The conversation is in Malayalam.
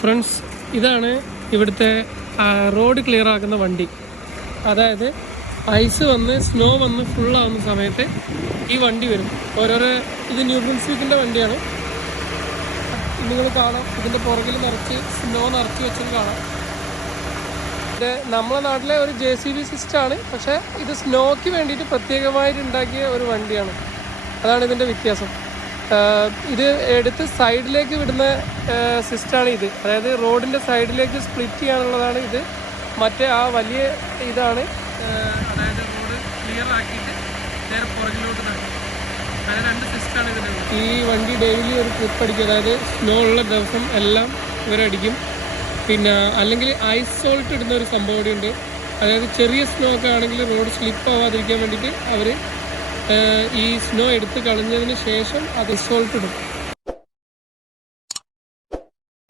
ഫ്രണ്ട്സ്, ഇതാണ് ഇവിടുത്തെ റോഡ് ക്ലിയർ ആക്കുന്ന വണ്ടി. അതായത് ഐസ് വന്ന് സ്നോ വന്ന് ഫുള്ളാവുന്ന സമയത്ത് ഈ വണ്ടി വരും. ഓരോരോ ഇത് ന്യൂ ബ്രൻസ്വിക്കിൻ്റെ വണ്ടിയാണ്. നിങ്ങൾ കാണാം, ഇതിൻ്റെ പുറകിൽ നിറച്ച് സ്നോ നിറച്ച് വെച്ചത് കാണാം. ഇത് നമ്മളെ നാട്ടിലെ ഒരു JCB സിസ്റ്റമാണ്, പക്ഷേ ഇത് സ്നോയ്ക്ക് വേണ്ടിയിട്ട് പ്രത്യേകമായിട്ട് ഉണ്ടാക്കിയ ഒരു വണ്ടിയാണ്. അതാണ് ഇതിൻ്റെ വ്യത്യാസം. ഇത് എടുത്ത് സൈഡിലേക്ക് വിടുന്ന സിസ്റ്റമാണ് ഇത്. അതായത് റോഡിൻ്റെ സൈഡിലേക്ക് സ്പ്ലിറ്റ് ചെയ്യാനുള്ളതാണ് ഇത്. മറ്റേ ആ വലിയ ഇതാണ്, അതായത് റോഡ് ക്ലിയർ ആക്കിയിട്ട് നേരെ പുറകിലോട്ട് നടക്കും. അങ്ങനെ രണ്ട് സിസ്റ്റമാണ് ഇതിന്. ഈ വണ്ടി ഡെയിലി ഒരു ട്രിപ്പ് അടിക്കും. അതായത് സ്നോ ഉള്ള ദിവസം എല്ലാം ഇവരടിക്കും. പിന്നെ അല്ലെങ്കിൽ ഐസ് സോൾട്ട് ഇടുന്ന ഒരു സംഭവം കൂടി ഉണ്ട്. അതായത് ചെറിയ സ്നോ ഒക്കെ ആണെങ്കിൽ റോഡ് സ്ലിപ്പ് ആവാതിരിക്കാൻ വേണ്ടിയിട്ട് അവർ ഈ സ്നോ എടുത്ത് കളഞ്ഞതിന് ശേഷം അത് സോൾട്ട് ഇടും.